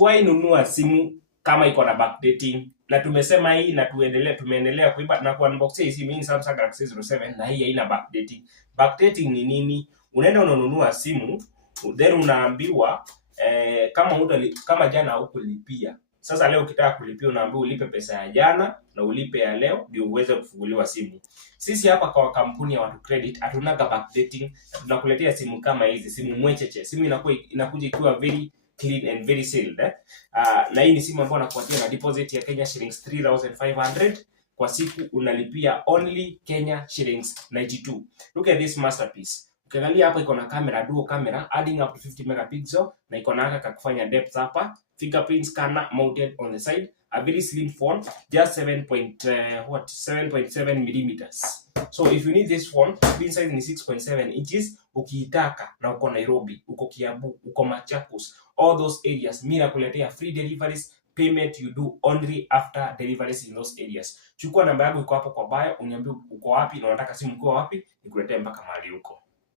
usiwahi nunua simu kama iko na backdating. Na tumesema hii na tumeendelea kuiba na kuunbox hii simu. Hii Samsung Galaxy S07 na hii haina backdating. Backdating ni nini? Unaenda unanunua simu, then unaambiwa kama jana hukulipia. Sasa leo ukitaka kulipia unaambiwa ulipe pesa ya jana na ulipe ya leo ndio uweze kufunguliwa simu. Sisi hapa kwa kampuni ya Watu Credit hatunaga backdating. Tunakuletea simu kama hizi, simu mwecheche. Simu inakuja ikiwa very clean and very sealed. Na hii ni simu ambayo nakupatia na deposit ya Kenya shillings 3500 kwa siku, unalipia only Kenya shillings 92. Look at this masterpiece. Ukiangalia hapa iko na camera, dual camera adding up to 50 megapixel na iko na haka kufanya depth hapa, fingerprint scanner mounted on the side, a very slim phone, just 7.7 millimeters. So if you need this phone, screen size ni 6.7 inches. Ukiitaka na uko Nairobi, uko Kiambu, uko Machakos, all those areas, mimi nakuletea free deliveries. Payment you do only after deliveries in those areas. Chukua namba yangu iko hapo kwa bio, uniambie uko wapi na unataka simu uko wapi, nikuletee mpaka mahali uko.